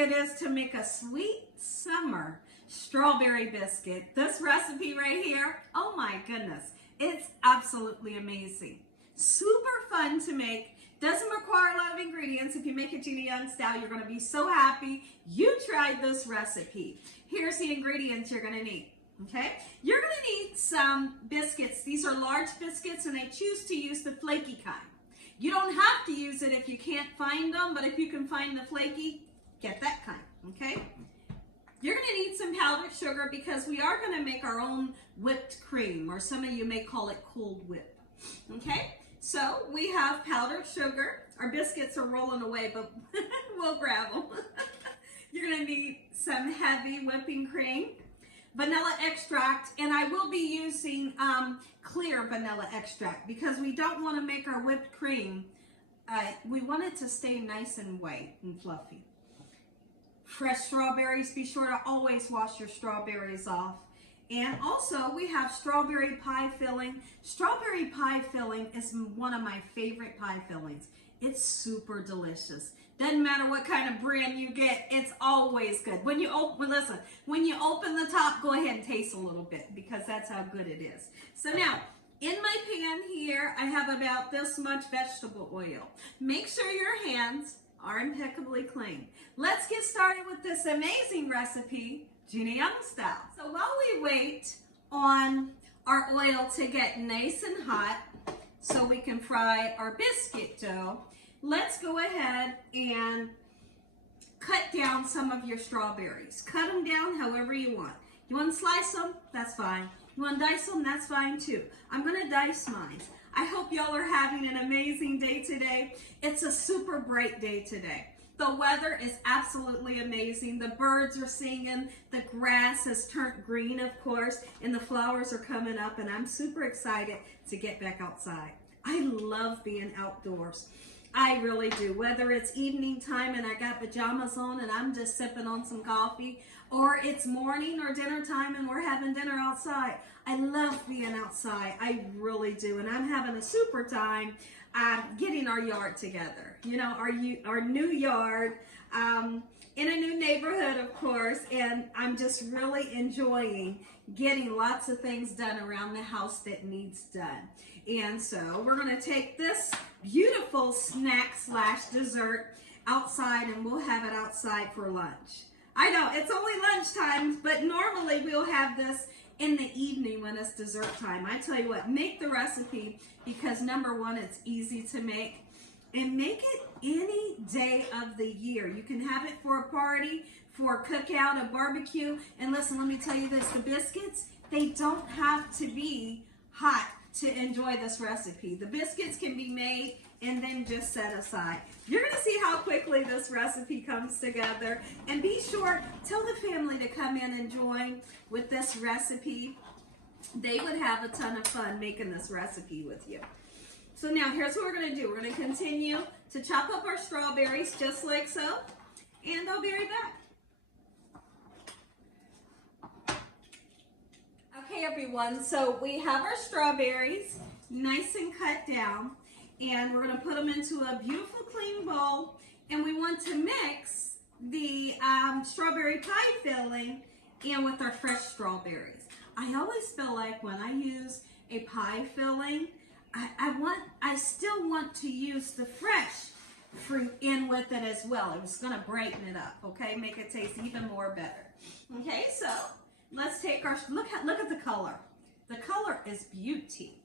it is to make a sweet summer strawberry biscuit. This recipe right here, oh my goodness, it's absolutely amazing. Super fun to make. Doesn't require a lot of ingredients. If you make it Gina Young style, you're going to be so happy you tried this recipe. Here's the ingredients you're going to need. Okay, you're going to need some biscuits. These are large biscuits, and I choose to use the flaky kind. You don't have to use it if you can't find them, but if you can find the flaky, get that kind. Okay, you're going to need some powdered sugar because we are going to make our own whipped cream, or some of you may call it cold whip. Okay, so we have powdered sugar. Our biscuits are rolling away, but we'll grab them. You're going to need some heavy whipping cream, vanilla extract, and I will be using clear vanilla extract because we don't want to make our whipped cream, we want it to stay nice and white and fluffy. Fresh strawberries, be sure to always wash your strawberries off. And also we have strawberry pie filling. Strawberry pie filling is one of my favorite pie fillings. It's super delicious. Doesn't matter what kind of brand you get, it's always good. When you open the top, go ahead and taste a little bit because that's how good it is. So now, in my pan here, I have about this much vegetable oil. Make sure your hands are impeccably clean. Let's get started with this amazing recipe, Gina Young style. So while we wait on our oil to get nice and hot so we can fry our biscuit dough, let's go ahead and cut down some of your strawberries. Cut them down however you want. You want to slice them? That's fine. You want to dice them? That's fine too. I'm going to dice mine. I hope y'all are having an amazing day today. It's a super bright day today. The weather is absolutely amazing. The birds are singing. The grass has turned green, of course, and the flowers are coming up, and I'm super excited to get back outside. I love being outdoors. I really do. Whether it's evening time and I got pajamas on and I'm just sipping on some coffee, or it's morning or dinner time and we're having dinner outside. I love being outside. I really do. And I'm having a super time getting our yard together. You know, our new yard in a new neighborhood, of course. And I'm just really enjoying getting lots of things done around the house that needs done. And so we're going to take this beautiful snack / dessert outside, and we'll have it outside for lunch. I know it's only lunchtime, but normally we'll have this in the evening when it's dessert time. I tell you what, make the recipe because number one, it's easy to make, and make it any day of the year. You can have it for a party, for a cookout, a barbecue. And listen, let me tell you this, the biscuits, they don't have to be hot to enjoy this recipe. The biscuits can be made and then just set aside. You're going to see how quickly this recipe comes together. And be sure, tell the family to come in and join with this recipe. They would have a ton of fun making this recipe with you. So now here's what we're going to do. We're going to continue to chop up our strawberries just like so. And I'll be right back. Okay, everyone, so we have our strawberries nice and cut down, and we're going to put them into a beautiful clean bowl, and we want to mix the strawberry pie filling in with our fresh strawberries. I always feel like when I use a pie filling, I still want to use the fresh fruit in with it as well. It's going to brighten it up, okay, make it taste even more better. Okay, so let's take our, look at the color. The color is beauty.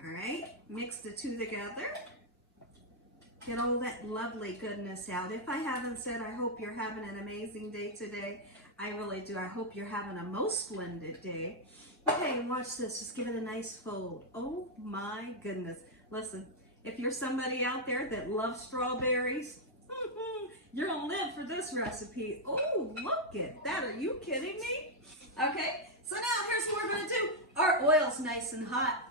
All right, mix the two together. Get all that lovely goodness out. If I haven't said, I hope you're having an amazing day today. I really do. I hope you're having a most splendid day. Okay, watch this. Just give it a nice fold. Oh my goodness. Listen, if you're somebody out there that loves strawberries, you're gonna live for this recipe. Oh, look at that. Are you kidding me? Okay, so now here's what we're gonna do. Our oil's nice and hot.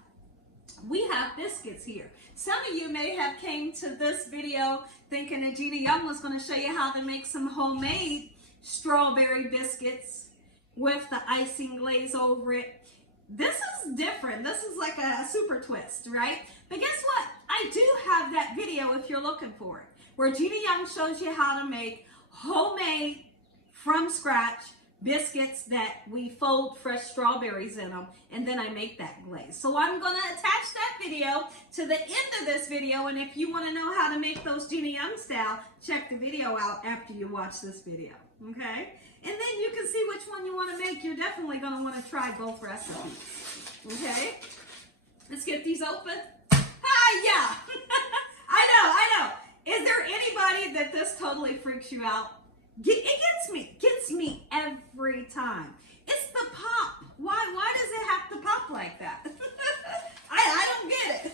We have biscuits here. Some of you may have came to this video thinking that Gina Young was gonna show you how to make some homemade strawberry biscuits with the icing glaze over it. This is different. This is like a super twist, right? But guess what? I do have that video if you're looking for it, where Gina Young shows you how to make homemade, from scratch biscuits that we fold fresh strawberries in them, and then I make that glaze. So I'm going to attach that video to the end of this video, and if you want to know how to make those Gina Young style, check the video out after you watch this video, okay? And then you can see which one you want to make. You're definitely going to want to try both recipes, okay? Let's get these open. Yeah. I know. Is there anybody that this totally freaks you out? It gets me every time. It's the pop. Why does it have to pop like that? I don't get it.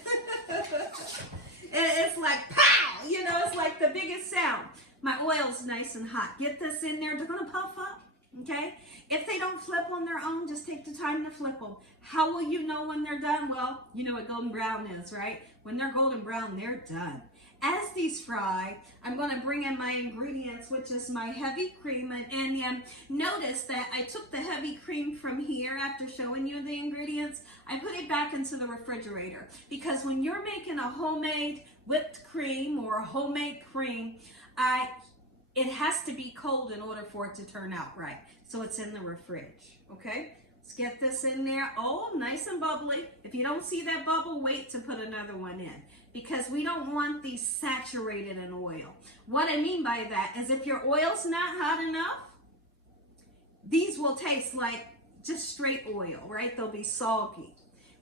It's like pow, you know, it's like the biggest sound. My oil's nice and hot. Get this in there. They're going to puff up, okay? If they don't flip on their own, just take the time to flip them. How will you know when they're done? Well, you know what golden brown is, right? When they're golden brown, they're done. As these fry, I'm going to bring in my ingredients, which is my heavy cream. And notice that I took the heavy cream from here after showing you the ingredients. I put it back into the refrigerator because when you're making a homemade whipped cream or a homemade cream, it has to be cold in order for it to turn out right. So it's in the fridge, okay? Let's get this in there. Oh, nice and bubbly. If you don't see that bubble, wait to put another one in because we don't want these saturated in oil. What I mean by that is if your oil's not hot enough, these will taste like just straight oil, right? They'll be soggy.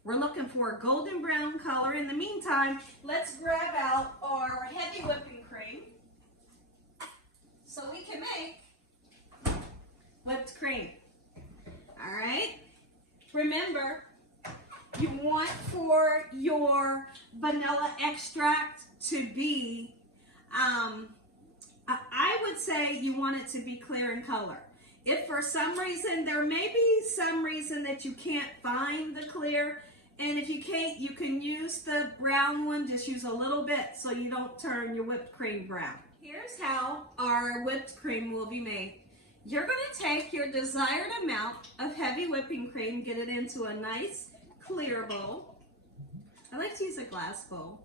We're looking for a golden brown color. In the meantime, let's grab out our heavy whipping cream so we can make whipped cream. All right. Remember, you want for your vanilla extract to be, I would say you want it to be clear in color. If for some reason, there may be some reason that you can't find the clear, and if you can't, you can use the brown one, just use a little bit so you don't turn your whipped cream brown. Here's how our whipped cream will be made. You're going to take your desired amount of heavy whipping cream, get it into a nice clear bowl. I like to use a glass bowl.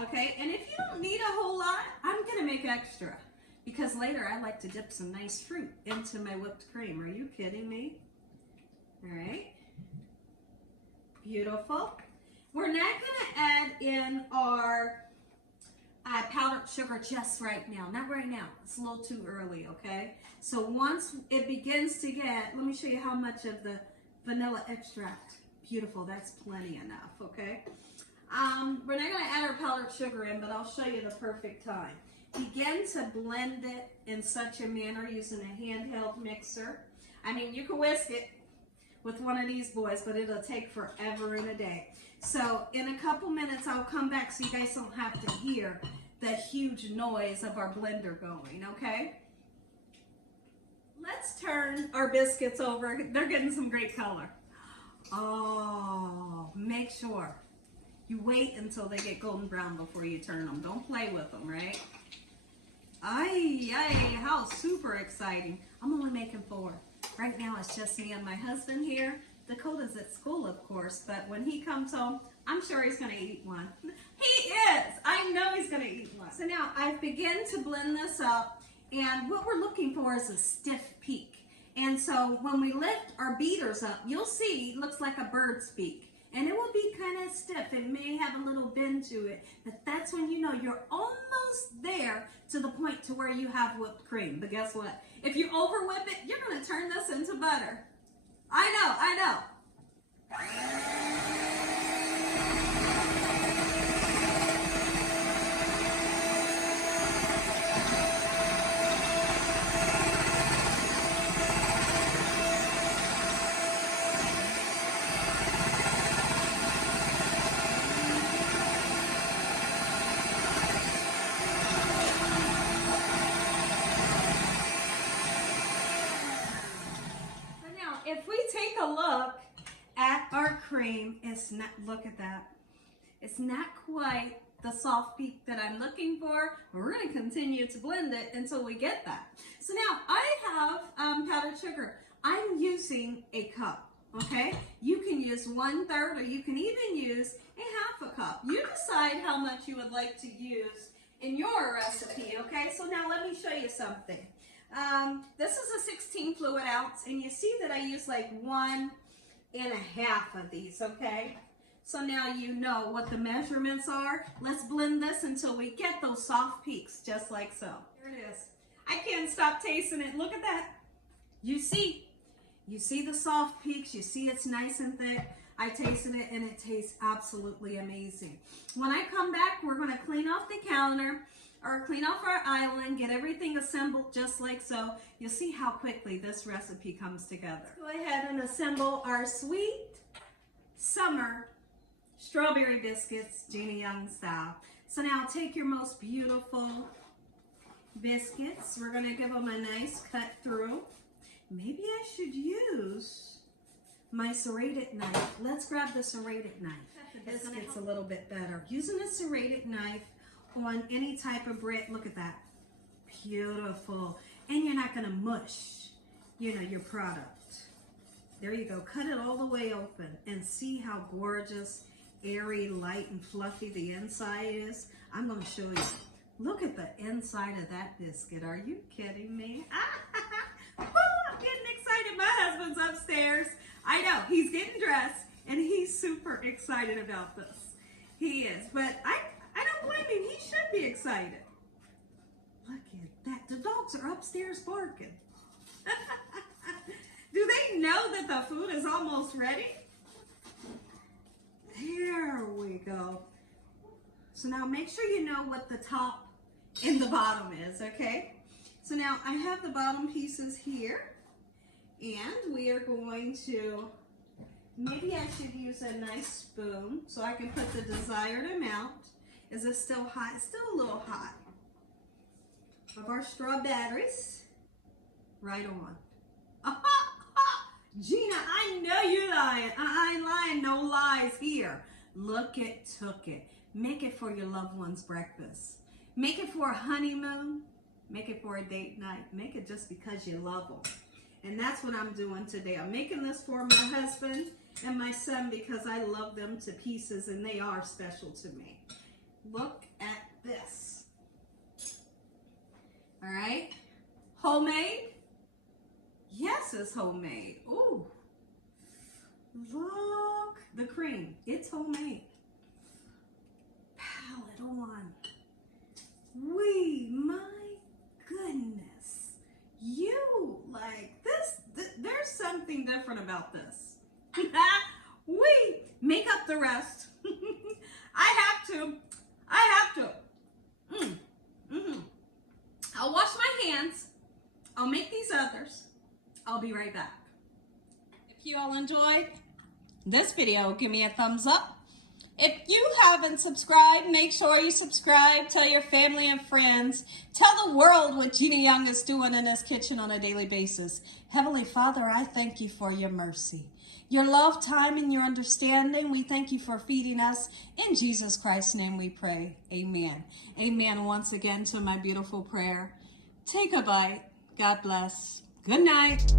Okay, and if you don't need a whole lot, I'm going to make extra because later I like to dip some nice fruit into my whipped cream. Are you kidding me? All right. Beautiful. We're not going to add in our powdered sugar just right now. Not right now. It's a little too early, okay? So once it begins to get, let me show you how much of the vanilla extract. Beautiful. That's plenty enough, okay? We're not going to add our powdered sugar in, but I'll show you the perfect time. Begin to blend it in such a manner using a handheld mixer. I mean, you can whisk it with one of these boys, but it'll take forever and a day. So in a couple minutes, I'll come back so you guys don't have to hear the huge noise of our blender going, okay? Let's turn our biscuits over. They're getting some great color. Oh, make sure you wait until they get golden brown before you turn them. Don't play with them, right? Ay, how super exciting. I'm only making 4. Right now it's just me and my husband here. Dakota's at school, of course, but when he comes home, I'm sure he's going to eat one. He is! I know he's going to eat one. So now I've begun to blend this up, and what we're looking for is a stiff peak. And so when we lift our beaters up, you'll see it looks like a bird's beak. And it will be kind of stiff. It may have a little bend to it, but that's when you know you're almost there to the point to where you have whipped cream. But guess what? If you over whip it, you're going to turn this into butter. I know. If we take a look at our cream, it's not, look at that. It's not quite the soft peak that I'm looking for. We're going to continue to blend it until we get that. So now I have powdered sugar. I'm using a cup, okay? You can use 1/3 or you can even use a 1/2 cup. You decide how much you would like to use in your recipe, okay? So now let me show you something. This is a 16 fluid ounce, and you see that I use like 1.5 of these, okay? So now you know what the measurements are. Let's blend this until we get those soft peaks, just like so. Here it is. I can't stop tasting it. Look at that. You see the soft peaks. You see it's nice and thick. I tasted it and it tastes absolutely amazing. When I come back, we're going to clean off the counter or clean off our island, get everything assembled just like so. You'll see how quickly this recipe comes together. Go ahead and assemble our sweet summer strawberry biscuits, Gina Young style. So now take your most beautiful biscuits. We're going to give them a nice cut through. Maybe I should use my serrated knife. Let's grab the serrated knife. This gets a little bit better. Using a serrated knife on any type of bread. Look at that. Beautiful. And you're not going to mush, your product. There you go. Cut it all the way open and see how gorgeous, airy, light, and fluffy the inside is. I'm going to show you. Look at the inside of that biscuit. Are you kidding me? I'm getting excited. My husband's upstairs. I know, he's getting dressed, and he's super excited about this. He is, but I don't blame him. He should be excited. Look at that. The dogs are upstairs barking. Do they know that the food is almost ready? There we go. So now make sure you know what the top and the bottom is, okay? So now I have the bottom pieces here. And we are going to, maybe I should use a nice spoon so I can put the desired amount. Is it still hot? It's still a little hot. Of our strawberries, right on. Gina, I know you're lying. I ain't lying, no lies here. Look it, took it. Make it for your loved one's breakfast. Make it for a honeymoon. Make it for a date night. Make it just because you love them. And that's what I'm doing today. I'm making this for my husband and my son because I love them to pieces and they are special to me. Look at this. All right. Homemade? Yes, it's homemade. Ooh. Look. The cream. It's homemade. Pile it on. My goodness. You like this, there's something different about this. We make up the rest. I have to. I'll wash my hands. I'll make these others. I'll be right back. If you all enjoyed this video, give me a thumbs up. If you haven't subscribed, make sure you subscribe. Tell your family and friends. Tell the world what Gina Young is doing in this kitchen on a daily basis. Heavenly Father, I thank you for your mercy, your love, time, and your understanding. We thank you for feeding us. In Jesus Christ's name we pray. Amen. Amen once again to my beautiful prayer. Take a bite. God bless. Good night.